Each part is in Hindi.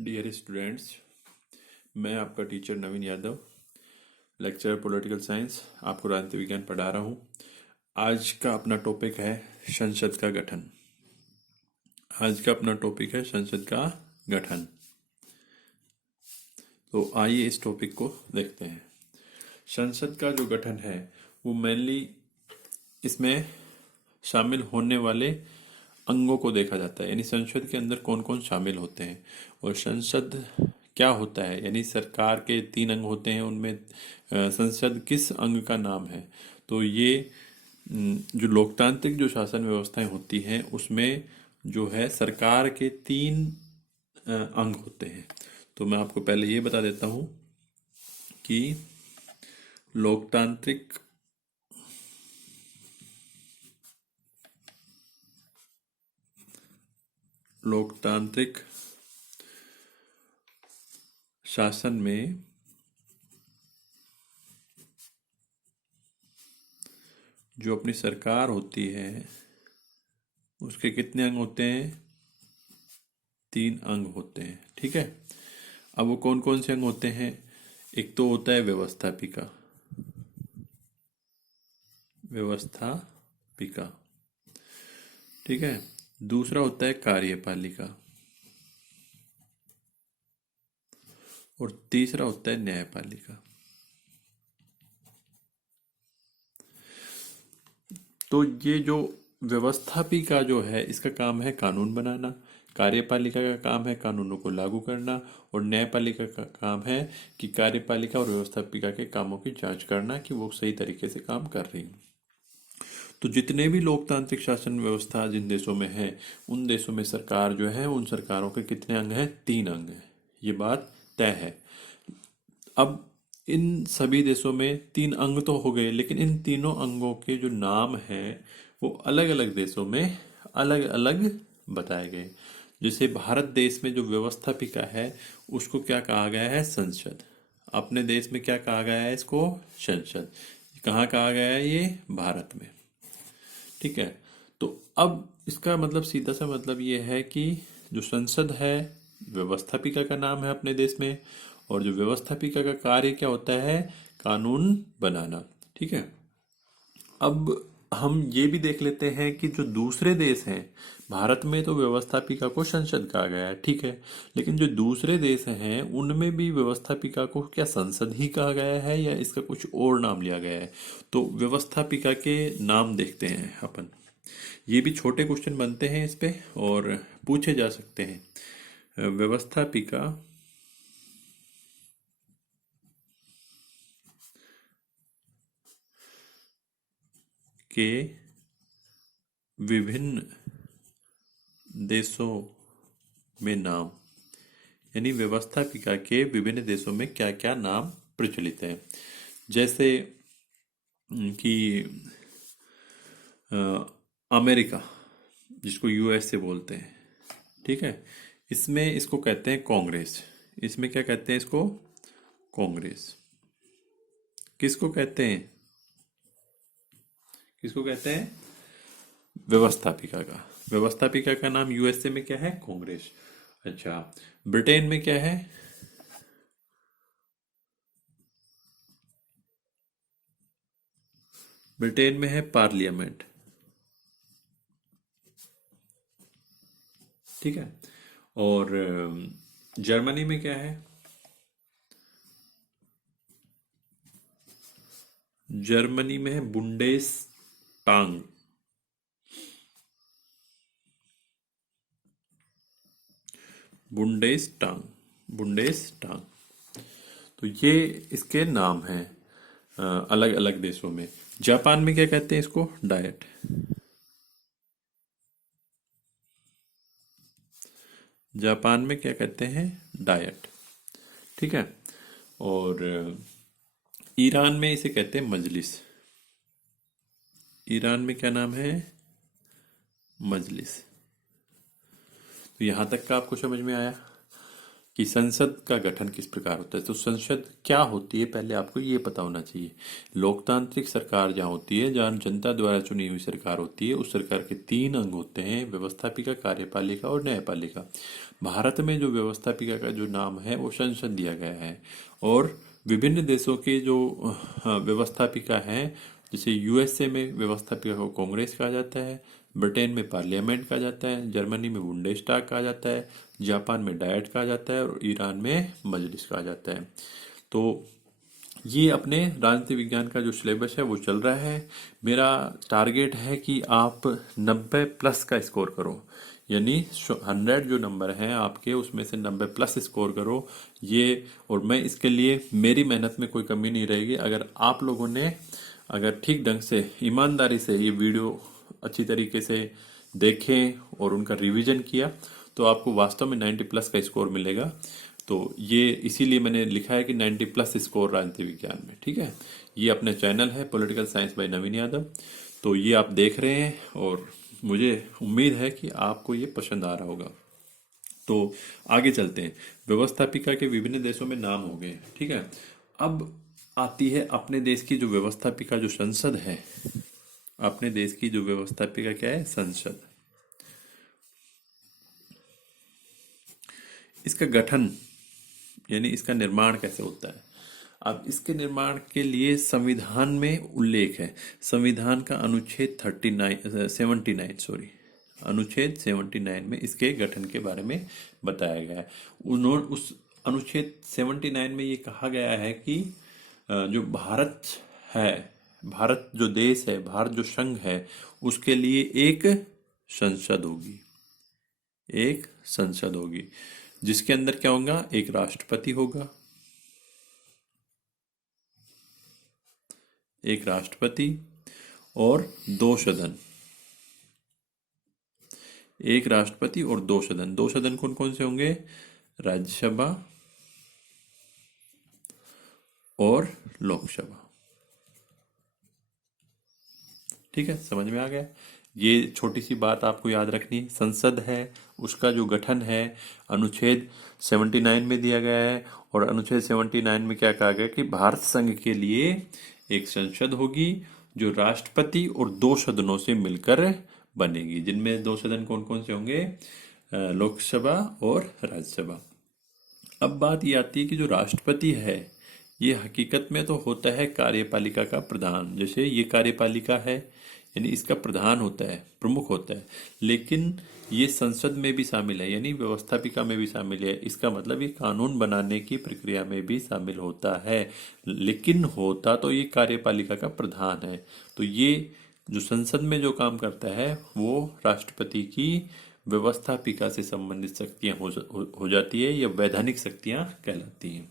डियर स्टूडेंट्स, मैं आपका टीचर नवीन यादव, लेक्चरर पॉलिटिकल साइंस, आपको राजनीति विज्ञान पढ़ा रहा हूँ। आज का अपना टॉपिक है संसद का गठन। तो आइए इस टॉपिक को देखते हैं। संसद का जो गठन है वो मेनली इसमें शामिल होने वाले अंगों को देखा जाता है, यानी संसद के अंदर कौन कौन शामिल होते हैं और संसद क्या होता है। यानी सरकार के 3 अंग होते हैं, उनमें संसद किस अंग का नाम है। तो ये जो लोकतांत्रिक जो शासन व्यवस्थाएं होती हैं उसमें जो है सरकार के 3 अंग होते हैं। तो मैं आपको पहले ये बता देता हूँ कि लोकतांत्रिक लोकतांत्रिक शासन में जो अपनी सरकार होती है उसके कितने अंग होते हैं? 3 अंग होते हैं। ठीक है, अब वो कौन कौन से अंग होते हैं? एक तो होता है व्यवस्थापिका। ठीक है, दूसरा होता है कार्यपालिका और तीसरा होता है न्यायपालिका। तो ये जो व्यवस्थापिका जो है इसका काम है कानून बनाना, कार्यपालिका का काम है कानूनों को लागू करना और न्यायपालिका का काम है कि कार्यपालिका और व्यवस्थापिका के कामों की जांच करना कि वो सही तरीके से काम कर रही हैं। तो जितने भी लोकतांत्रिक शासन व्यवस्था जिन देशों में है उन देशों में सरकार जो है उन सरकारों के कितने अंग हैं? 3 अंग हैं। ये बात तय है। अब इन सभी देशों में 3 अंग तो हो गए, लेकिन इन तीनों अंगों के जो नाम हैं वो अलग अलग देशों में अलग अलग बताए गए। जैसे भारत देश में जो व्यवस्थापिका है उसको क्या कहा गया है? संसद। अपने देश में क्या कहा गया है इसको? संसद। कहाँ कहा गया है ये? भारत में। ठीक है, तो अब इसका मतलब सीधा सा मतलब ये है कि जो संसद है व्यवस्थापिका का नाम है अपने देश में, और जो व्यवस्थापिका का कार्य क्या होता है? कानून बनाना। ठीक है, अब हम ये भी देख लेते हैं कि जो दूसरे देश हैं, भारत में तो व्यवस्थापिका को संसद कहा गया है, ठीक है, लेकिन जो दूसरे देश हैं उनमें भी व्यवस्थापिका को क्या संसद ही कहा गया है या इसका कुछ और नाम लिया गया है? तो व्यवस्थापिका के नाम देखते हैं अपन। ये भी छोटे क्वेश्चन बनते हैं इस पे और पूछे जा सकते हैं। व्यवस्थापिका के विभिन्न देशों में नाम, यानी व्यवस्थापिका के विभिन्न देशों में क्या क्या नाम प्रचलित है। जैसे कि अमेरिका, जिसको यूएसए बोलते हैं, ठीक है, इसमें इसको कहते हैं कांग्रेस। इसमें क्या कहते हैं इसको? कांग्रेस। किसको कहते हैं? किसको कहते हैं? व्यवस्थापिका का। व्यवस्थापिका का नाम यूएसए में क्या है? कांग्रेस। अच्छा, ब्रिटेन में क्या है? ब्रिटेन में है पार्लियामेंट। ठीक है, और जर्मनी में क्या है? जर्मनी में है बुंडेस टांग। बुंडेस टांग। बुंडेस टांग। तो ये इसके नाम हैं अलग अलग देशों में। जापान में क्या कहते हैं इसको? डायट। जापान में क्या कहते हैं? डायट। ठीक है, और ईरान में इसे कहते हैं मजलिस। ईरान में क्या नाम है? मजलिस। तो यहां तक का आपको समझ में आया कि संसद का गठन किस प्रकार होता है। तो संसद क्या होती है पहले आपको ये पता होना चाहिए। लोकतांत्रिक सरकार जहाँ होती है, जहाँ जनता द्वारा चुनी हुई सरकार होती है, उस सरकार के 3 अंग होते हैं, व्यवस्थापिका, कार्यपालिका और न्यायपालिका। भारत में जो व्यवस्थापिका का जो नाम है वो संसद दिया गया है। और विभिन्न देशों के जो व्यवस्थापिका हैं, जैसे यूएसए में व्यवस्थापिका को कांग्रेस कहा जाता है, ब्रिटेन में पार्लियामेंट कहा जाता है, जर्मनी में बुंडेस्टाग कहा जाता है, जापान में डायट कहा जाता है और ईरान में मजलिस कहा जाता है। तो ये अपने राजनीति विज्ञान का जो सिलेबस है वो चल रहा है। मेरा टारगेट है कि आप 90 प्लस का स्कोर करो, यानी 100 जो नंबर हैं आपके उसमें से 90 प्लस स्कोर करो। ये और मैं इसके लिए मेरी मेहनत में कोई कमी नहीं रहेगी। अगर आप लोगों ने अगर ठीक ढंग से ईमानदारी से ये वीडियो अच्छी तरीके से देखें और उनका रिवीजन किया तो आपको वास्तव में 90 प्लस का स्कोर मिलेगा। तो ये इसीलिए मैंने लिखा है कि 90 प्लस स्कोर राजनीति विज्ञान में। ठीक है, ये अपने चैनल है पॉलिटिकल साइंस बाय नवीन यादव, तो ये आप देख रहे हैं और मुझे उम्मीद है कि आपको ये पसंद आ रहा होगा। तो आगे चलते हैं। व्यवस्थापिका के विभिन्न देशों में नाम हो गए। ठीक है, अब आती है अपने देश की जो व्यवस्थापिका जो संसद है। अपने देश की जो व्यवस्थापिका क्या है? संसद। इसका गठन यानी इसका निर्माण कैसे होता है। अब इसके निर्माण के लिए संविधान में उल्लेख है। संविधान का अनुच्छेद 79 में इसके गठन के बारे में बताया गया है। उन्होंने उस अनुच्छेद 79 में ये कहा गया है कि जो भारत है, भारत जो देश है, भारत जो संघ है, उसके लिए एक संसद होगी। एक संसद होगी जिसके अंदर क्या होगा? एक राष्ट्रपति होगा, एक राष्ट्रपति और 2 सदन। एक राष्ट्रपति और 2 सदन। 2 सदन कौन कौन से होंगे? राज्यसभा और लोकसभा। ठीक है, समझ में आ गया। ये छोटी सी बात आपको याद रखनी है। संसद है, उसका जो गठन है अनुच्छेद 79 में दिया गया है। और अनुच्छेद 79 में क्या कहा गया कि भारत संघ के लिए एक संसद होगी जो राष्ट्रपति और 2 सदनों से मिलकर बनेगी, जिनमें 2 सदन कौन कौन से होंगे? लोकसभा और राज्यसभा। अब बात ये आती है कि जो राष्ट्रपति है ये हकीकत में तो होता है कार्यपालिका का प्रधान। जैसे ये कार्यपालिका है यानी इसका प्रधान होता है, प्रमुख होता है, लेकिन ये संसद में भी शामिल है, यानी व्यवस्थापिका में भी शामिल है। इसका मतलब ये कानून बनाने की प्रक्रिया में भी शामिल होता है, लेकिन होता तो ये कार्यपालिका का प्रधान है। तो ये जो संसद में जो काम करता है वो राष्ट्रपति की व्यवस्थापिका से संबंधित शक्तियां हो जाती है, या वैधानिक शक्तियां कहलाती हैं।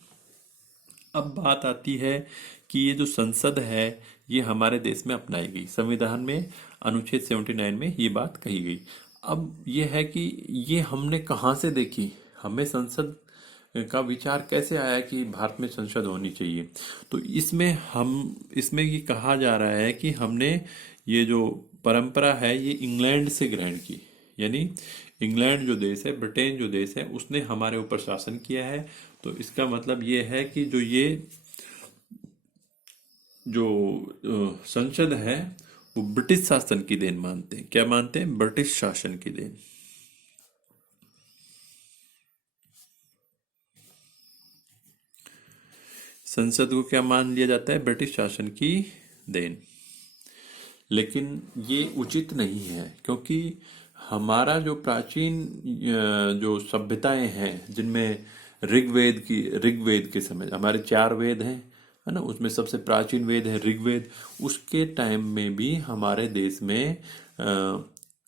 अब बात आती है कि ये जो संसद है ये हमारे देश में अपनाई गई। संविधान में अनुच्छेद 79 में ये बात कही गई। अब ये है कि ये हमने कहाँ से देखी, हमें संसद का विचार कैसे आया कि भारत में संसद होनी चाहिए। तो इसमें ये कहा जा रहा है कि हमने ये जो परंपरा है ये इंग्लैंड से ग्रहण की। यानी इंग्लैंड जो देश है, ब्रिटेन जो देश है, उसने हमारे ऊपर शासन किया है। तो इसका मतलब ये है कि जो संसद है वो ब्रिटिश शासन की देन मानते हैं। क्या मानते हैं? ब्रिटिश शासन की देन। संसद को क्या मान लिया जाता है? ब्रिटिश शासन की देन। लेकिन ये उचित नहीं है, क्योंकि हमारा जो प्राचीन जो सभ्यताएं हैं जिनमें ऋग्वेद के समय हमारे 4 वेद हैं, है ना, उसमें सबसे प्राचीन वेद है ऋग्वेद। उसके टाइम में भी हमारे देश में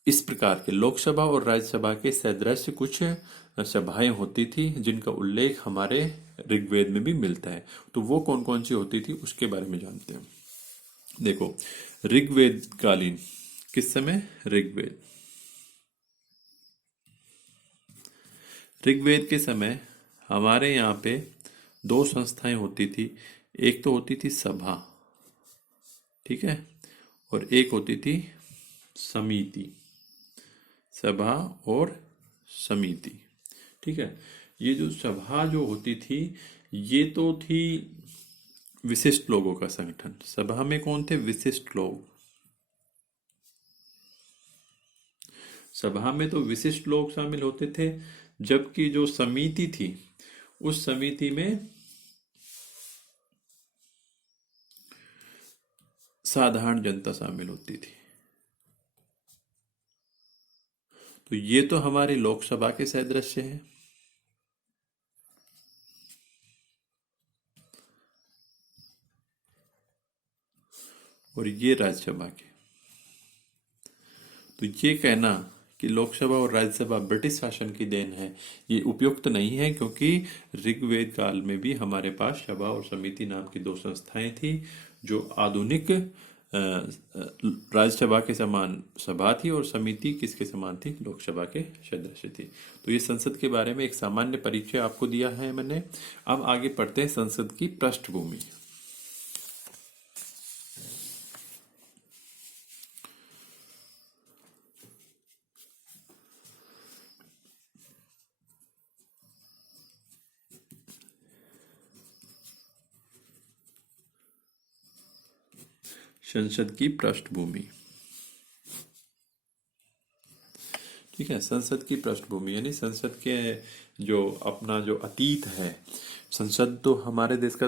इस प्रकार के लोकसभा और राज्यसभा के सदृश कुछ सभाएं होती थी जिनका उल्लेख हमारे ऋग्वेद में भी मिलता है। तो वो कौन कौन सी होती थी उसके बारे में जानते हैं। देखो, ऋग्वेद कालीन, किस समय? ऋग्वेद के समय हमारे यहाँ पे 2 संस्थाएं होती थी। एक तो होती थी सभा, ठीक है, और एक होती थी समिति। सभा और समिति, ठीक है। ये जो सभा जो होती थी, ये तो थी विशिष्ट लोगों का संगठन। सभा में कौन थे? विशिष्ट लोग। सभा में तो विशिष्ट लोग शामिल होते थे, जबकि जो समिति थी, उस समिति में साधारण जनता शामिल होती थी। तो ये तो हमारी लोकसभा के सदृश्य है। और ये राज्यसभा के। तो ये कहना कि लोकसभा और राज्यसभा ब्रिटिश शासन की देन है, ये उपयुक्त नहीं है, क्योंकि ऋग्वेद काल में भी हमारे पास सभा और समिति नाम की दो संस्थाएं थी, जो आधुनिक राज्यसभा के समान सभा थी, और समिति किसके समान थी? लोकसभा के सदस्य थी। तो ये संसद के बारे में एक सामान्य परिचय आपको दिया है मैंने। अब आगे पढ़ते हैं संसद की पृष्ठभूमि। संसद की पृष्ठभूमि, ठीक है। संसद की पृष्ठभूमि यानी संसद के जो अपना जो अतीत है। संसद तो हमारे देश का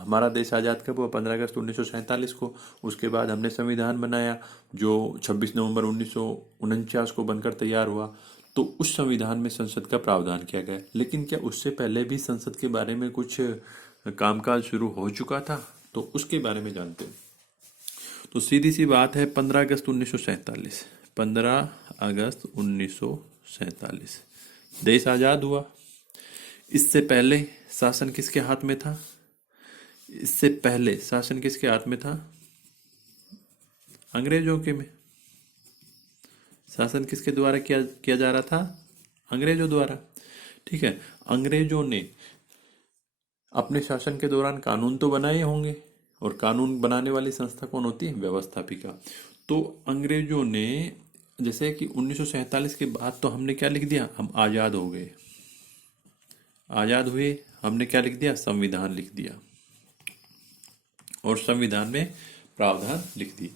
हमारा देश आज़ाद कब हुआ? 15 अगस्त 1947 को। उसके बाद हमने संविधान बनाया, जो 26 नवंबर 1949 को बनकर तैयार हुआ। तो उस संविधान में संसद का प्रावधान किया गया। लेकिन क्या उससे पहले भी संसद के बारे में कुछ कामकाज शुरू हो चुका था? तो उसके बारे में जानते हैं। तो सीधी सी बात है, 15 अगस्त 1947, 15 अगस्त 1947 देश आज़ाद हुआ। इससे पहले शासन किसके हाथ में था? इससे पहले शासन किसके हाथ में था? अंग्रेजों के में। शासन किसके द्वारा किया जा रहा था? अंग्रेजों द्वारा, ठीक है। अंग्रेजों ने अपने शासन के दौरान कानून तो बनाए होंगे, और कानून बनाने वाली संस्था कौन होती है? व्यवस्थापिका। तो अंग्रेजों ने, जैसे कि 1947 के बाद तो हमने क्या लिख दिया? हम आज़ाद हो गए। आज़ाद हुए, हमने क्या लिख दिया? संविधान लिख दिया, और संविधान में प्रावधान लिख दिए।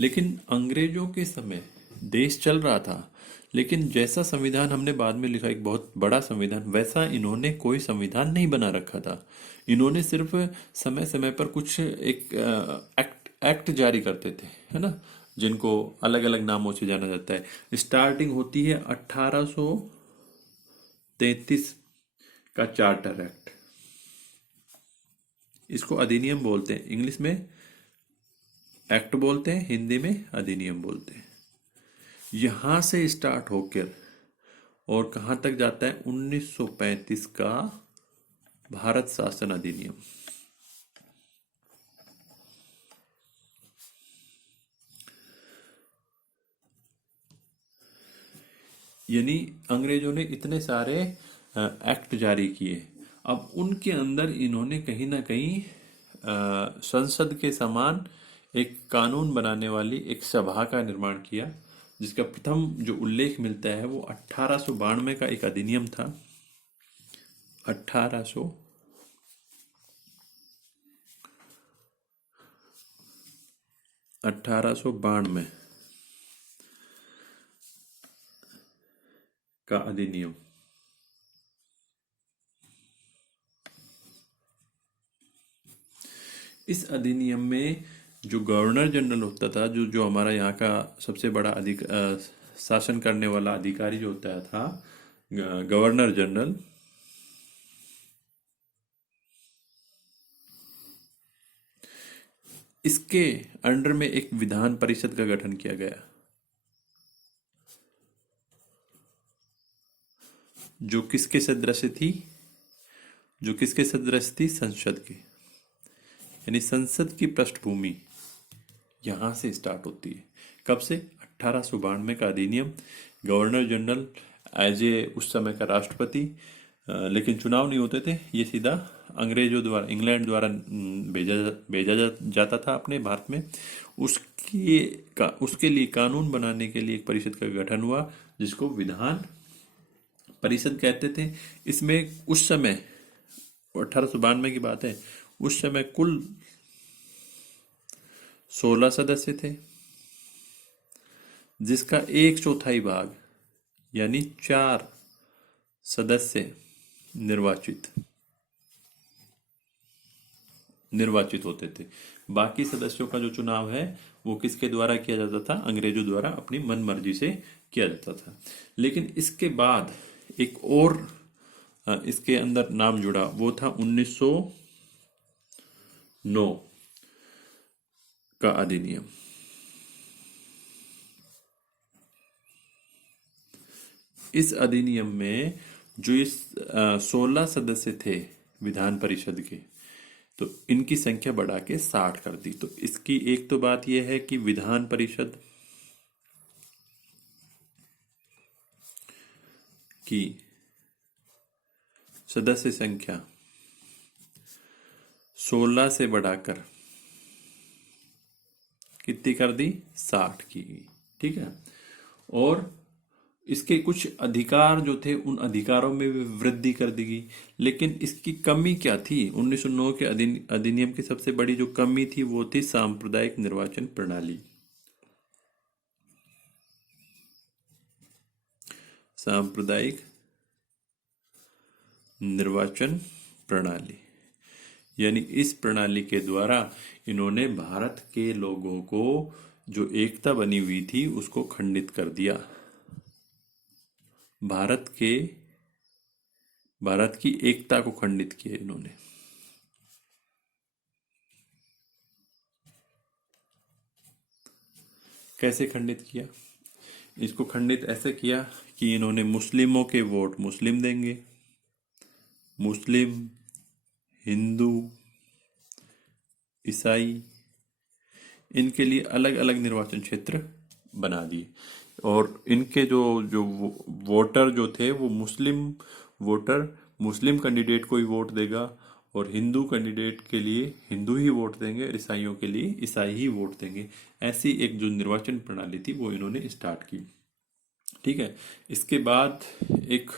लेकिन अंग्रेजों के समय देश चल रहा था, लेकिन जैसा संविधान हमने बाद में लिखा, एक बहुत बड़ा संविधान, वैसा इन्होंने कोई संविधान नहीं बना रखा था। इन्होंने सिर्फ समय समय पर कुछ एक एक्ट जारी करते थे, है ना, जिनको अलग अलग नामों से जाना जाता है। स्टार्टिंग होती है 1833 का चार्टर एक्ट। इसको अधिनियम बोलते हैं, इंग्लिश में एक्ट बोलते हैं, हिंदी में अधिनियम बोलते हैं। यहां से स्टार्ट होकर और कहां तक जाता है? 1935 का भारत शासन अधिनियम। यानी अंग्रेजों ने इतने सारे एक्ट जारी किए। अब उनके अंदर इन्होंने कहीं ना कहीं संसद के समान एक कानून बनाने वाली एक सभा का निर्माण किया, जिसका प्रथम जो उल्लेख मिलता है वो 1892 का एक अधिनियम था। 1892 का अधिनियम। इस अधिनियम में जो गवर्नर जनरल होता था, जो जो हमारा यहाँ का सबसे बड़ा शासन करने वाला अधिकारी जो होता था, गवर्नर जनरल, इसके अंडर में एक विधान परिषद का गठन किया गया, जो किसके सदृश थी? जो किसके सदृश थी? संसद के। यानी संसद की पृष्ठभूमि यहां से स्टार्ट होती है। कब से? 1892 का अधिनियम। गवर्नर जनरल एज ए उस समय का राष्ट्रपति, लेकिन चुनाव नहीं होते थे, ये सीधा अंग्रेजों द्वारा, इंग्लैंड द्वारा भेजा जाता था अपने भारत में। उसके लिए कानून बनाने के लिए एक परिषद का गठन हुआ, जिसको विधान परिषद कहते थे। इसमें उस समय 1892 की बात है, उस समय कुल 16 सदस्य थे, जिसका 1/4 भाग यानी 4 सदस्य निर्वाचित निर्वाचित होते थे। बाकी सदस्यों का जो चुनाव है वो किसके द्वारा किया जाता था? अंग्रेजों द्वारा अपनी मनमर्जी से किया जाता था। लेकिन इसके बाद एक और इसके अंदर नाम जुड़ा, वो था 1909 का अधिनियम। इस अधिनियम में जो इस 16 सदस्य थे विधान परिषद के, तो इनकी संख्या बढ़ा के 60 कर दी। तो इसकी एक तो बात यह है कि विधान परिषद की सदस्य संख्या 16 से बढ़ाकर कितनी कर दी? 60 की गई। ठीक है। और इसके कुछ अधिकार जो थे उन अधिकारों में भी वृद्धि कर दी गई। लेकिन इसकी कमी क्या थी? 1909 के अधिनियम की सबसे बड़ी जो कमी थी वो थी सांप्रदायिक निर्वाचन प्रणाली। सांप्रदायिक निर्वाचन प्रणाली, यानी इस प्रणाली के द्वारा इन्होंने भारत के लोगों को जो एकता बनी हुई थी उसको खंडित कर दिया। भारत की एकता को खंडित किया इन्होंने। कैसे खंडित किया? इसको खंडित ऐसे किया कि इन्होंने मुस्लिमों के वोट मुस्लिम देंगे, मुस्लिम, हिंदू, ईसाई, इनके लिए अलग अलग निर्वाचन क्षेत्र बना दिए। और इनके जो जो वोटर जो थे वो मुस्लिम वोटर मुस्लिम कैंडिडेट को ही वोट देगा, और हिंदू कैंडिडेट के लिए हिंदू ही वोट देंगे, और ईसाइयों के लिए ईसाई ही वोट देंगे। ऐसी एक जो निर्वाचन प्रणाली थी वो इन्होंने स्टार्ट की। ठीक है। इसके बाद एक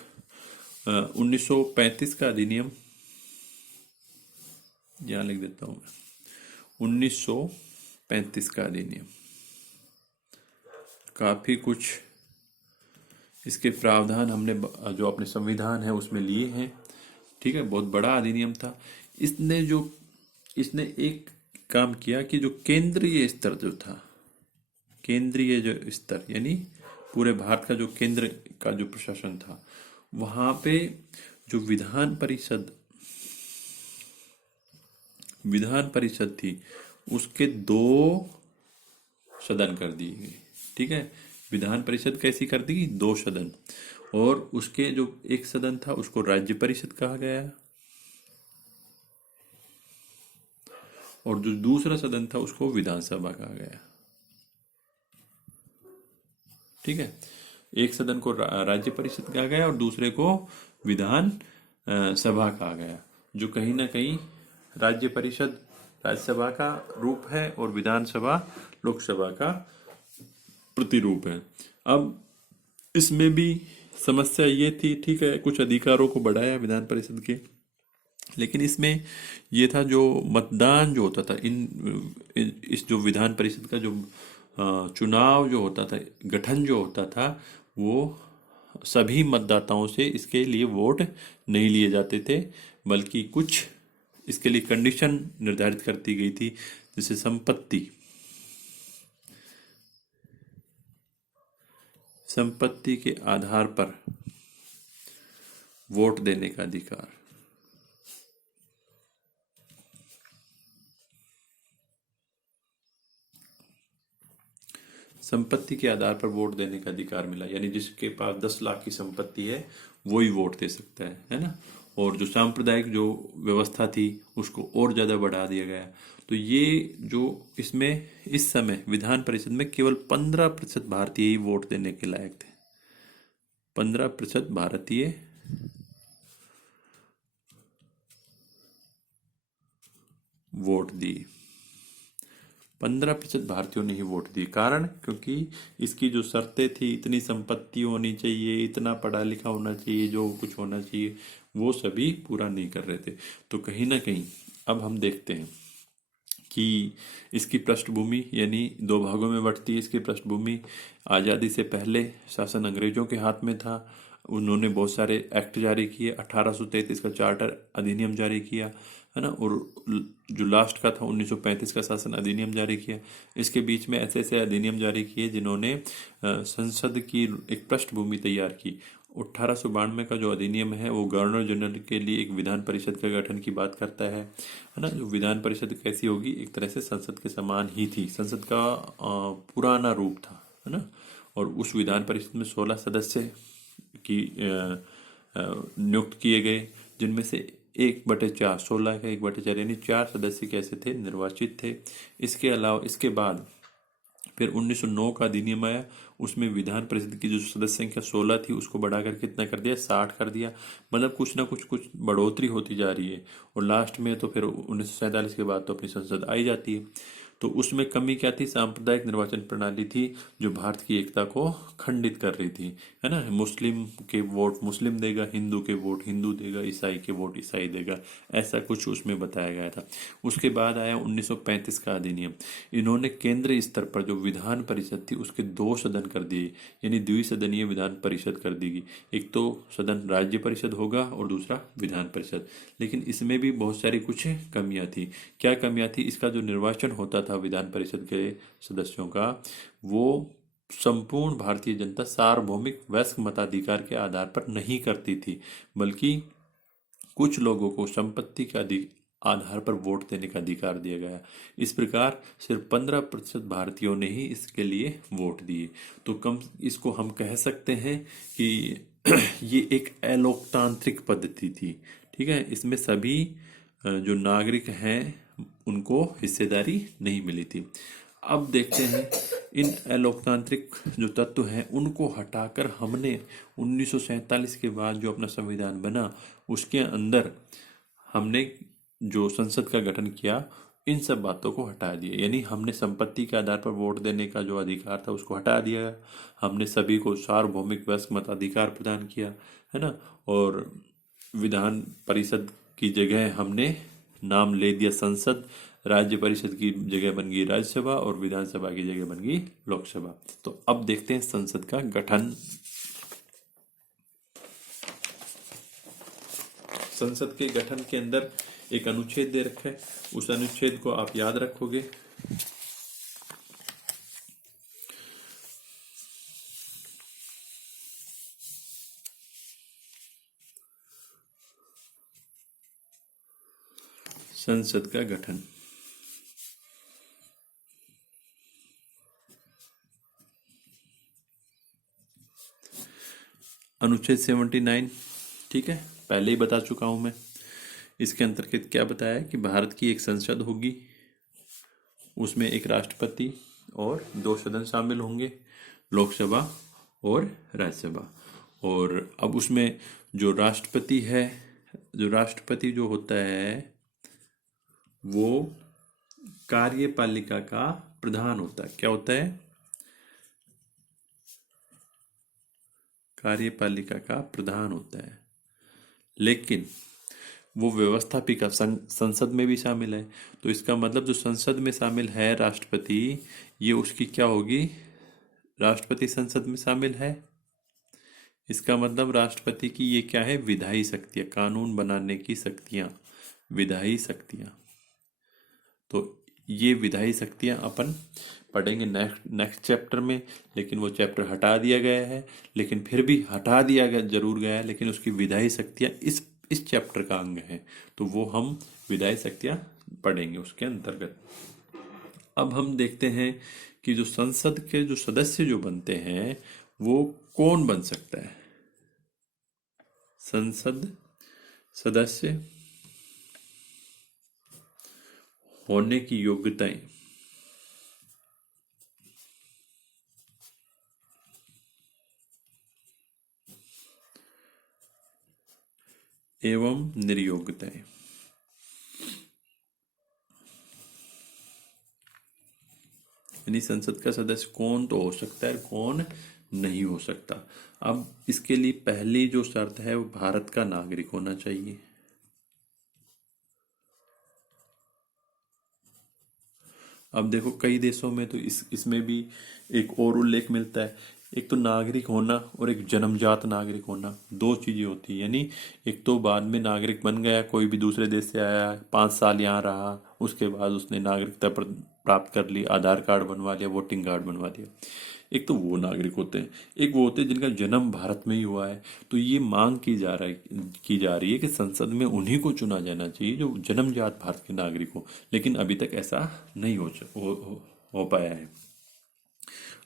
1935 का अधिनियम, यहाँ लिख देता हूँ मैं, 1935 का अधिनियम काफी कुछ इसके प्रावधान हमने जो अपने संविधान है उसमें लिए हैं। ठीक है। बहुत बड़ा अधिनियम था। इसने एक काम किया कि जो केंद्रीय स्तर जो था, केंद्रीय जो स्तर यानी पूरे भारत का जो केंद्र का जो प्रशासन था, वहां पे जो विधान परिषद थी उसके 2 सदन कर दिए गए। ठीक है। विधान परिषद कैसी कर दी? 2 सदन। और उसके जो एक सदन था उसको राज्य परिषद कहा गया, और जो दूसरा सदन था उसको विधानसभा कहा गया। ठीक है। एक सदन को राज्य परिषद कहा गया और दूसरे को विधान सभा कहा गया, जो कहीं ना कहीं राज्य परिषद राज्यसभा का रूप है और विधानसभा लोकसभा का प्रतिरूप है। अब इसमें भी समस्या ये थी, ठीक है, कुछ अधिकारों को बढ़ाया विधान परिषद के, लेकिन इसमें ये था जो मतदान जो होता था इस जो विधान परिषद का जो चुनाव जो होता था, गठन जो होता था, वो सभी मतदाताओं से इसके लिए वोट नहीं लिए जाते थे, बल्कि कुछ इसके लिए कंडीशन निर्धारित कर दी गई थी, जैसे संपत्ति के आधार पर वोट देने का अधिकार। संपत्ति के आधार पर वोट देने का अधिकार मिला, यानी जिसके पास 10 लाख की संपत्ति है वो ही वोट दे सकता है ना। और जो सांप्रदायिक जो व्यवस्था थी उसको और ज्यादा बढ़ा दिया गया। तो ये जो इसमें इस समय विधान परिषद में केवल 15% भारतीय ही वोट देने के लायक थे। 15% भारतीय वोट दिए। 15% भारतीयों ने ही वोट दिए। कारण क्योंकि इसकी जो शर्तें थी, इतनी संपत्ति होनी चाहिए, इतना पढ़ा लिखा होना चाहिए, जो कुछ होना चाहिए, वो सभी पूरा नहीं कर रहे थे। तो कहीं ना कहीं अब हम देखते हैं कि इसकी पृष्ठभूमि यानी दो भागों में बंटती है। इसकी पृष्ठभूमि आज़ादी से पहले शासन अंग्रेजों के हाथ में था। उन्होंने बहुत सारे एक्ट जारी किए, 1833 का चार्टर अधिनियम जारी किया, है ना, और जो लास्ट का था 1935 का शासन अधिनियम जारी किया। इसके बीच में ऐसे ऐसे अधिनियम जारी किए जिन्होंने संसद की एक पृष्ठभूमि तैयार की। 1892 का जो अधिनियम है वो गवर्नर जनरल के लिए एक विधान परिषद का गठन की बात करता है ना। जो विधान परिषद कैसी होगी, एक तरह से संसद के समान ही थी, संसद का पुराना रूप था, है ना। और उस विधान परिषद में 16 सदस्य की नियुक्त किए गए, जिनमें से 1/4, 16 का 1/4 यानी 4 सदस्य कैसे थे, निर्वाचित थे। इसके अलावा इसके बाद फिर 1909 का अधिनियम आया। उसमें विधान परिषद की जो सदस्य संख्या 16 थी उसको बढ़ाकर कितना कर दिया, 60 कर दिया। मतलब कुछ ना कुछ बढ़ोतरी होती जा रही है। और लास्ट में तो फिर 1947 के बाद तो अपनी संसद आई जाती है। तो उसमें कमी क्या थी, सांप्रदायिक निर्वाचन प्रणाली थी जो भारत की एकता को खंडित कर रही थी, है ना। मुस्लिम के वोट मुस्लिम देगा, हिंदू के वोट हिंदू देगा, ईसाई के वोट ईसाई देगा, ऐसा कुछ उसमें बताया गया था। उसके बाद आया 1935 का अधिनियम। इन्होंने केंद्रीय स्तर पर जो विधान परिषद थी उसके 2 सदन कर दिए, यानी द्विसदनीय विधान परिषद कर दी गई। एक तो सदन राज्य परिषद होगा और दूसरा विधान परिषद। लेकिन इसमें भी बहुत सारी कुछ कमियां थी। क्या कमियां थी, इसका जो निर्वाचन होता था विधान परिषद के सदस्यों का, वो संपूर्ण भारतीय जनता सार्वभौमिक वयस्क मताधिकार के आधार पर नहीं करती थी, बल्कि कुछ लोगों को संपत्ति के आधार पर वोट देने का अधिकार दिया गया। इस प्रकार सिर्फ 15% भारतीयों ने ही इसके लिए वोट दिए। तो कम इसको हम कह सकते हैं कि ये एक अलोकतांत्रिक पद्धति थी। ठीक है, इसमें सभी जो नागरिक हैं उनको हिस्सेदारी नहीं मिली थी। अब देखते हैं इन अलोकतांत्रिक जो तत्व हैं उनको हटाकर हमने 1947 के बाद जो अपना संविधान बना उसके अंदर हमने जो संसद का गठन किया, इन सब बातों को हटा दिया। यानी हमने संपत्ति के आधार पर वोट देने का जो अधिकार था उसको हटा दिया। हमने सभी को सार्वभौमिक वयस्क मताधिकार प्रदान किया, है ना। और विधान परिषद की जगह हमने नाम ले दिया संसद, राज्य परिषद की जगह बन गई राज्यसभा और विधानसभा की जगह बन गई लोकसभा। तो अब देखते हैं संसद का गठन। संसद के गठन के अंदर एक अनुच्छेद दे रखा है, उस अनुच्छेद को आप याद रखोगे। संसद का गठन, अनुच्छेद 79। ठीक है, पहले ही बता चुका हूं मैं। इसके अंतर्गत क्या बताया कि भारत की एक संसद होगी, उसमें एक राष्ट्रपति और 2 सदन शामिल होंगे, लोकसभा और राज्यसभा। और अब उसमें जो राष्ट्रपति है, जो राष्ट्रपति जो होता है वो कार्यपालिका का प्रधान होता है। क्या होता है, कार्यपालिका का प्रधान होता है। लेकिन वो व्यवस्थापिका संसद में भी शामिल है। तो इसका मतलब जो संसद में शामिल है राष्ट्रपति, ये उसकी क्या होगी, राष्ट्रपति संसद में शामिल है। इसका मतलब राष्ट्रपति की ये क्या है, विधायी शक्तियां, कानून बनाने की शक्तियां, विधायी शक्तियां। तो ये विधायी शक्तियां अपन पढ़ेंगे नेक्स्ट चैप्टर में। लेकिन वो चैप्टर हटा दिया गया है, लेकिन फिर भी हटा दिया गया जरूर गया है, लेकिन उसकी विधायी शक्तियां इस चैप्टर का अंग है। तो वो हम विधायी शक्तियां पढ़ेंगे उसके अंतर्गत। अब हम देखते हैं कि जो संसद के जो सदस्य जो बनते हैं वो कौन बन सकता है। संसद सदस्य होने की योग्यताएं, एवं निर्योग्यताएं। यानी संसद का सदस्य कौन तो हो सकता है, कौन नहीं हो सकता। अब इसके लिए पहली जो शर्त है वो भारत का नागरिक होना चाहिए। अब देखो कई देशों में तो इसमें भी एक और उल्लेख मिलता है। एक तो नागरिक होना और एक जन्मजात नागरिक होना, दो चीजें होती है। यानी एक तो बाद में नागरिक बन गया, कोई भी दूसरे देश से आया, 5 साल यहाँ रहा, उसके बाद उसने नागरिकता प्राप्त कर ली, आधार कार्ड बनवा लिया, वोटिंग कार्ड बनवा लिया। एक तो वो नागरिक होते हैं, एक वो होते हैं जिनका जन्म भारत में ही हुआ है। तो ये मांग की जा रही है कि संसद में उन्हीं को चुना जाना चाहिए जो जन्मजात भारत के नागरिक हो। लेकिन अभी तक ऐसा नहीं हो पाया है।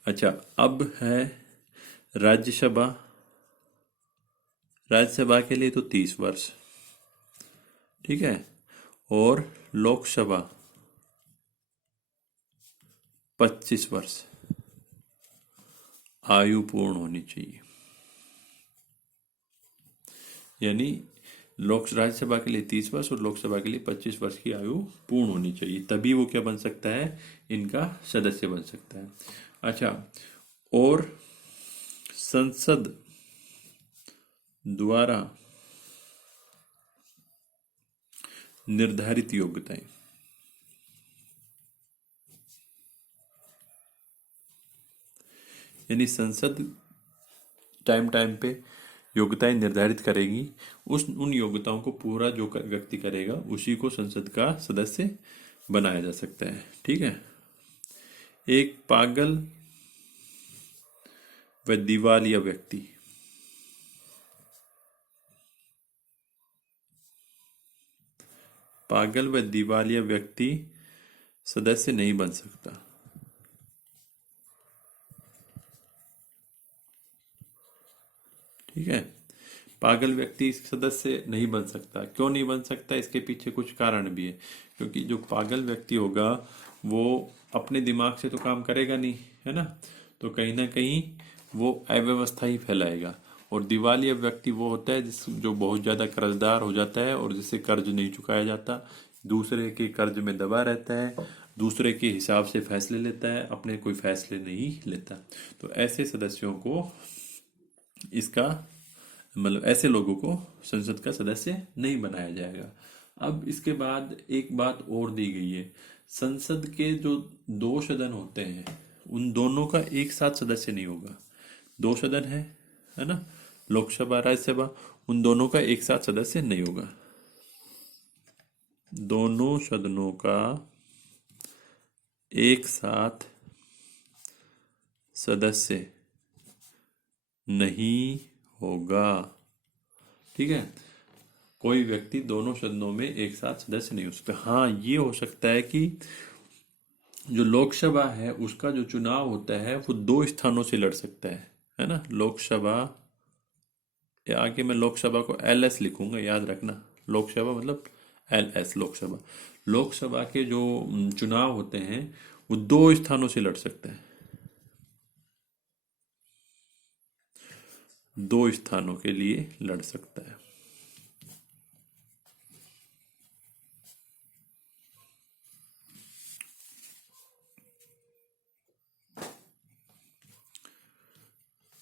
अच्छा, अब है राज्यसभा। राज्यसभा के लिए तो 30 वर्ष, ठीक है। और लोकसभा 25 वर्ष आयु पूर्ण होनी चाहिए। यानी राज्यसभा के लिए 30 वर्ष और लोकसभा के लिए 25 वर्ष की आयु पूर्ण होनी चाहिए, तभी वो क्या बन सकता है, इनका सदस्य बन सकता है। अच्छा, और संसद द्वारा निर्धारित योग्यताएं, यानी संसद टाइम टाइम पे योग्यताएं निर्धारित करेगी। उन योग्यताओं को पूरा जो व्यक्ति करेगा उसी को संसद का सदस्य बनाया जा सकता है, ठीक है। एक पागल व दिवालिया व्यक्ति सदस्य नहीं बन सकता, ठीक है। पागल व्यक्ति सदस्य नहीं बन सकता। क्यों नहीं बन सकता, इसके पीछे कुछ कारण भी है। क्योंकि जो पागल व्यक्ति होगा वो अपने दिमाग से तो काम करेगा नहीं, है ना। तो कहीं ना कहीं वो अव्यवस्था ही फैलाएगा। और दिवालिया व्यक्ति वो होता है जो बहुत ज्यादा कर्जदार हो जाता है और जिससे कर्ज नहीं चुकाया जाता, दूसरे के कर्ज में दबा रहता है, दूसरे के हिसाब से फैसले लेता है, अपने कोई फैसले नहीं लेता। तो ऐसे सदस्यों को इसका मतलब ऐसे लोगों को संसद का सदस्य नहीं बनाया जाएगा। अब इसके बाद एक बात और दी गई है, संसद के जो दो सदन होते हैं उन दोनों का एक साथ सदस्य नहीं होगा। दो सदन है ना, लोकसभा राज्यसभा, उन दोनों का एक साथ सदस्य नहीं होगा। दोनों सदनों का एक साथ सदस्य नहीं होगा, ठीक है। कोई व्यक्ति दोनों सदनों में एक साथ सदस्य नहीं हो सकता। हाँ, ये हो सकता है कि जो लोकसभा है उसका जो चुनाव होता है वो 2 स्थानों से लड़ सकता है ना। लोकसभा, या आगे मैं लोकसभा को LS लिखूंगा, याद रखना। लोकसभा मतलब LS, लोकसभा। लोकसभा के जो चुनाव होते हैं वो 2 स्थानों से लड़ सकता है, 2 स्थानों के लिए लड़ सकता है।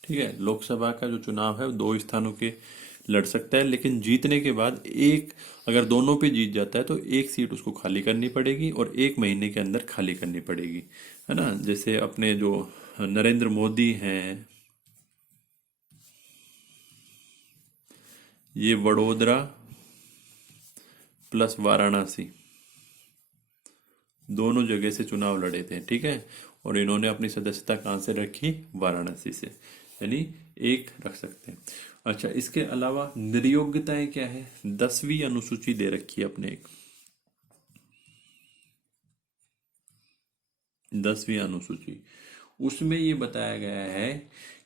ठीक है, लोकसभा का जो चुनाव है वो 2 स्थानों के लड़ सकता है, लेकिन जीतने के बाद एक, अगर दोनों पे जीत जाता है तो एक सीट उसको खाली करनी पड़ेगी और 1 महीने के अंदर खाली करनी पड़ेगी, है ना। जैसे अपने जो नरेंद्र मोदी हैं, ये वडोदरा प्लस वाराणसी दोनों जगह से चुनाव लड़े थे, ठीक है। और इन्होंने अपनी सदस्यता कहाँ से रखी, वाराणसी से, यानी एक रख सकते हैं। अच्छा, इसके अलावा निर्योग्यताएं क्या है, 10वीं अनुसूची दे रखी है अपने एक, 10वीं अनुसूची। उसमें ये बताया गया है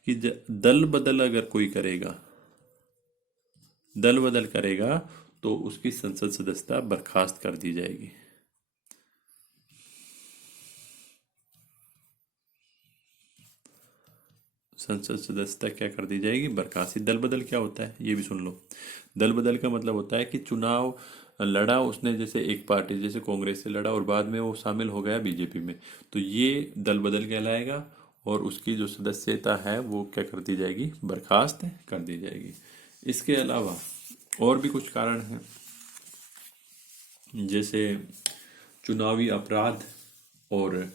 कि दल बदल अगर कोई करेगा, दल बदल करेगा तो उसकी संसद सदस्यता बर्खास्त कर दी जाएगी। संसद सदस्यता क्या कर दी जाएगी, बर्खास्त। दल बदल क्या होता है ये भी सुन लो। दल बदल का मतलब होता है कि चुनाव लड़ा उसने, जैसे एक पार्टी जैसे कांग्रेस से लड़ा और बाद में वो शामिल हो गया बीजेपी में, तो ये दल बदल कहलाएगा और उसकी जो सदस्यता है वो क्या कर दी जाएगी, बर्खास्त कर दी जाएगी। इसके अलावा और भी कुछ कारण हैं, जैसे चुनावी अपराध और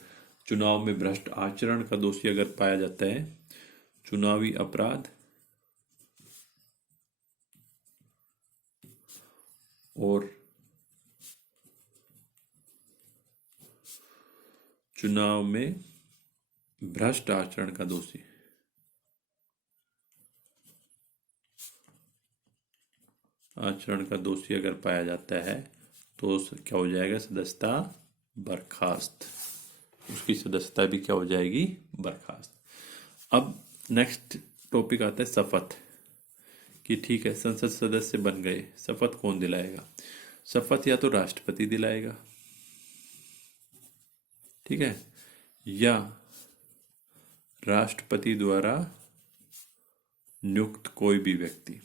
चुनाव में भ्रष्ट आचरण का दोषी अगर पाया जाता है, चुनावी अपराध और चुनाव में भ्रष्ट आचरण का दोषी, अगर पाया जाता है तो क्या हो जाएगा, सदस्यता बर्खास्त। उसकी सदस्यता भी क्या हो जाएगी, बर्खास्त। अब नेक्स्ट टॉपिक आता है शपथ, कि ठीक है संसद सदस्य बन गए, शपथ कौन दिलाएगा। शपथ या तो राष्ट्रपति दिलाएगा, ठीक है, या राष्ट्रपति द्वारा नियुक्त कोई भी व्यक्ति।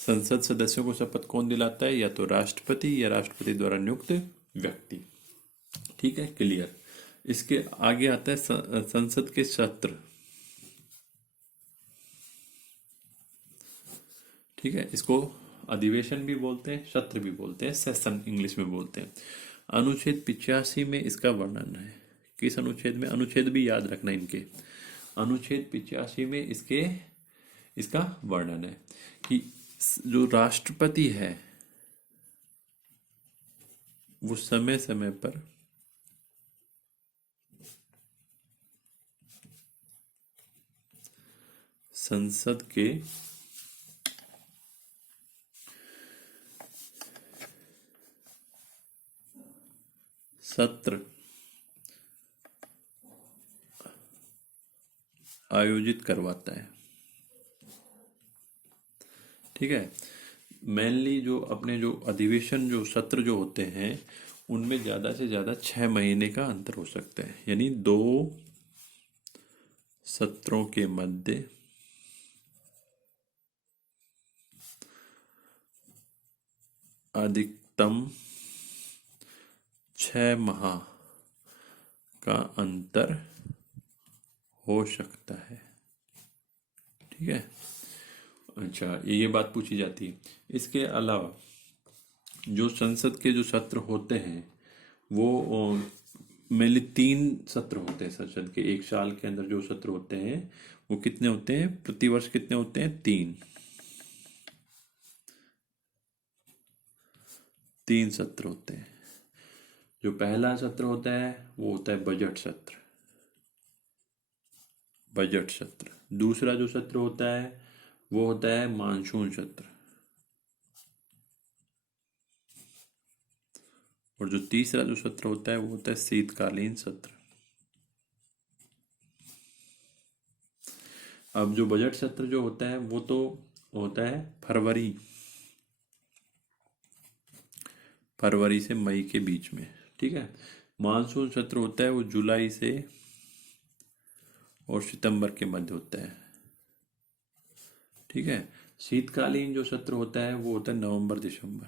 संसद सदस्यों को शपथ कौन दिलाता है, या तो राष्ट्रपति या राष्ट्रपति द्वारा नियुक्त व्यक्ति। ठीक है, क्लियर। इसके आगे आता है संसद के सत्र। ठीक है, इसको अधिवेशन भी बोलते हैं, सत्र भी बोलते हैं, सेशन इंग्लिश में बोलते हैं। अनुच्छेद 85 में इसका वर्णन है। किस अनुच्छेद में, अनुच्छेद भी याद रखना इनके। अनुच्छेद 85 में इसका वर्णन है कि जो राष्ट्रपति है वो समय समय पर संसद के सत्र आयोजित करवाता है। ठीक है, मेनली जो अपने जो अधिवेशन जो सत्र जो होते हैं उनमें ज्यादा से ज्यादा 6 महीने का अंतर हो सकता है, यानी 2 सत्रों के मध्य अधिकतम 6 माह का अंतर हो सकता है। ठीक है, अच्छा ये बात पूछी जाती है। इसके अलावा जो संसद के जो सत्र होते हैं वो मेनली 3 सत्र होते हैं संसद के। एक साल के अंदर जो सत्र होते हैं वो कितने होते हैं, प्रतिवर्ष कितने होते हैं, 3 सत्र होते हैं। जो पहला सत्र होता है वो होता है बजट सत्र। दूसरा जो सत्र होता है वो होता है मानसून सत्र, और जो तीसरा जो सत्र होता है वो होता है शीतकालीन सत्र। अब जो बजट सत्र जो होता है वो तो होता है फरवरी से मई के बीच में। ठीक है, मानसून सत्र होता है वो जुलाई से और सितंबर के मध्य होता है। ठीक है, शीतकालीन जो सत्र होता है वो होता है नवंबर दिसंबर।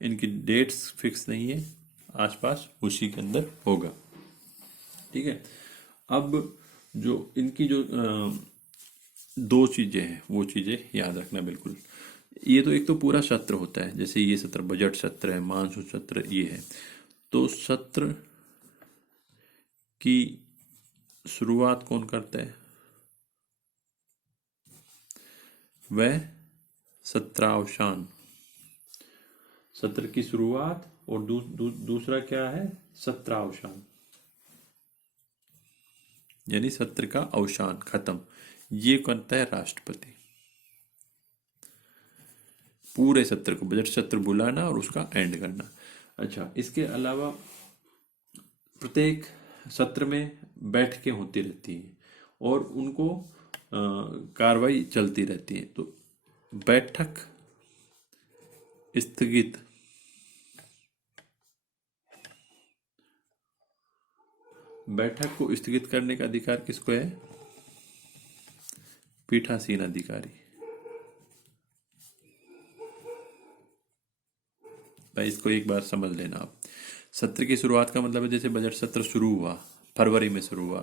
इनकी डेट्स फिक्स नहीं है, आसपास उसी के अंदर होगा। ठीक है, अब जो इनकी जो 2 चीजें हैं वो चीजें याद रखना बिल्कुल। ये तो एक तो पूरा सत्र होता है, जैसे ये सत्र बजट सत्र है, मानसून सत्र ये है। तो सत्र की शुरुआत कौन करता है, वह सत्रावसान। सत्र की शुरुआत और दूसरा क्या है, सत्रावसान, यानी सत्र का अवसान खत्म, ये करता है राष्ट्रपति। पूरे सत्र को बजट सत्र बुलाना और उसका एंड करना। अच्छा, इसके अलावा प्रत्येक सत्र में बैठकें होती रहती हैं और उनको कार्रवाई चलती रहती है। तो बैठक स्थगित बैठक को स्थगित करने का अधिकार किसको है? पीठासीन अधिकारी। भाई इसको एक बार समझ लेना आप। सत्र की शुरुआत का मतलब है जैसे बजट सत्र शुरू हुआ, फरवरी में शुरू हुआ,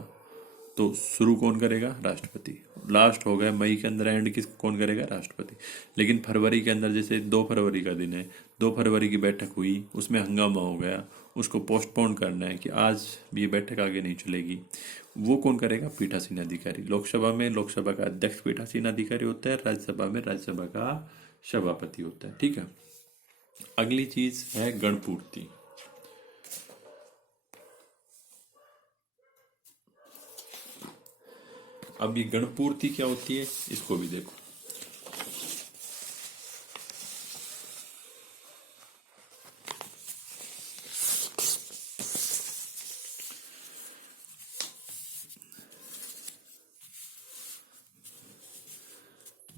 तो शुरू कौन करेगा? राष्ट्रपति। लास्ट हो गया मई के अंदर, एंड किस कौन करेगा? राष्ट्रपति। लेकिन फरवरी के अंदर जैसे 2 फरवरी का दिन है, 2 फरवरी की बैठक हुई, उसमें हंगामा हो गया, उसको पोस्टपोन करना है कि आज ये बैठक आगे नहीं चलेगी, वो कौन करेगा? पीठासीन अधिकारी। लोकसभा में लोकसभा का अध्यक्ष पीठासीन अधिकारी होता है, राज्यसभा में राज्यसभा का सभापति होता है। ठीक है। अगली चीज है गणपूर्ति। अब ये गणपूर्ति क्या होती है, इसको भी देखो।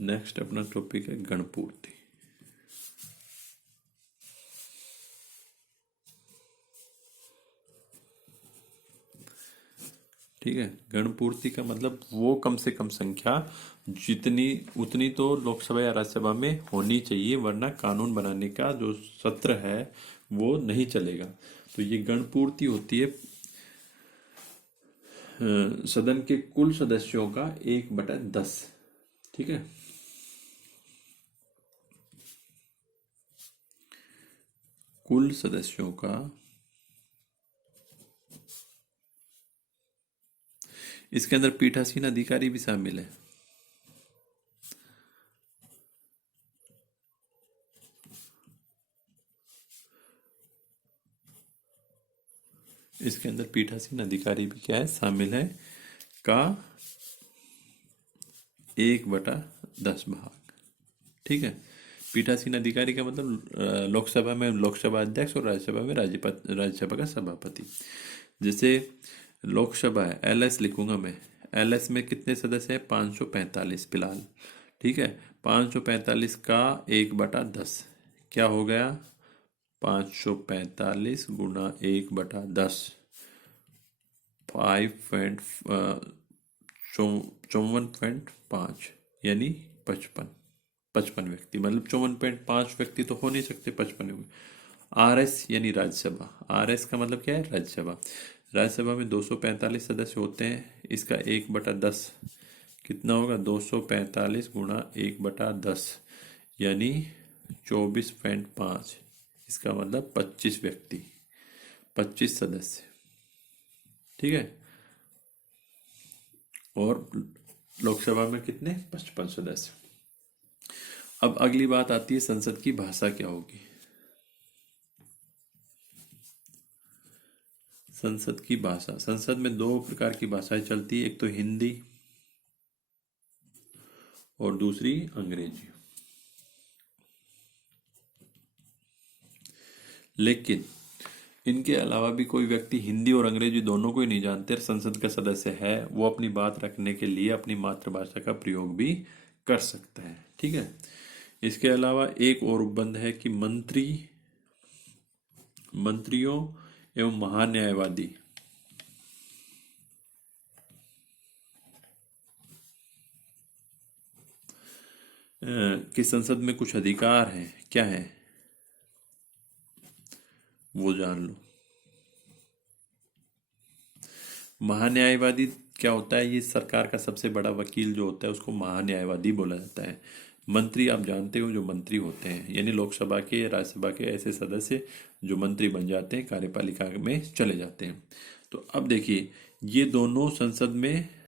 नेक्स्ट अपना टॉपिक है गणपूर्ति। ठीक है। गणपूर्ति का मतलब वो कम से कम संख्या जितनी उतनी तो लोकसभा या राज्यसभा में होनी चाहिए, वरना कानून बनाने का जो सत्र है वो नहीं चलेगा। तो ये गणपूर्ति होती है सदन के कुल सदस्यों का 1/10। ठीक है। कुल सदस्यों का, इसके अंदर पीठासीन अधिकारी भी शामिल है। इसके अंदर पीठासीन अधिकारी भी क्या है? शामिल है, का 1/10 भाग। ठीक है। पीठासीन अधिकारी का मतलब लोकसभा में लोकसभा अध्यक्ष और राज्यसभा में राज्यसभा का सभापति। जैसे लोकसभा है, एलएस लिखूंगा मैं। एलएस में कितने सदस्य हैं? 545 फिलहाल। ठीक है। 545 का 1/10 क्या हो गया? 545 गुना 1/10, 54.5 यानी 55 व्यक्ति, मतलब 54.5 व्यक्ति तो हो नहीं सकते, 55। आरएस यानी राज्यसभा। आरएस का मतलब क्या है? राज्यसभा। राज्यसभा में 245 सदस्य होते हैं, इसका 1/10 कितना होगा? 245 गुणा 1/10 यानी 24.5, इसका मतलब 25 व्यक्ति, 25 सदस्य। ठीक है। और लोकसभा में कितने? 55 सदस्य। अब अगली बात आती है संसद की भाषा क्या होगी। संसद की भाषा, संसद में 2 प्रकार की भाषाएं चलती है, एक तो हिंदी और दूसरी अंग्रेजी। लेकिन इनके अलावा भी कोई व्यक्ति हिंदी और अंग्रेजी दोनों को ही नहीं जानते, संसद का सदस्य है, वो अपनी बात रखने के लिए अपनी मातृभाषा का प्रयोग भी कर सकता है। ठीक है। इसके अलावा एक और उपबंध है कि मंत्रियों एवं महान्यायवादी कि संसद में कुछ अधिकार हैं, क्या है वो जान लो। महान्यायवादी क्या होता है? ये सरकार का सबसे बड़ा वकील जो होता है उसको महान्यायवादी बोला जाता है। मंत्री आप जानते हो जो मंत्री होते हैं, यानी लोकसभा के राज्यसभा के ऐसे सदस्य जो मंत्री बन जाते हैं, कार्यपालिका में चले जाते हैं। तो अब देखिए, ये दोनों संसद में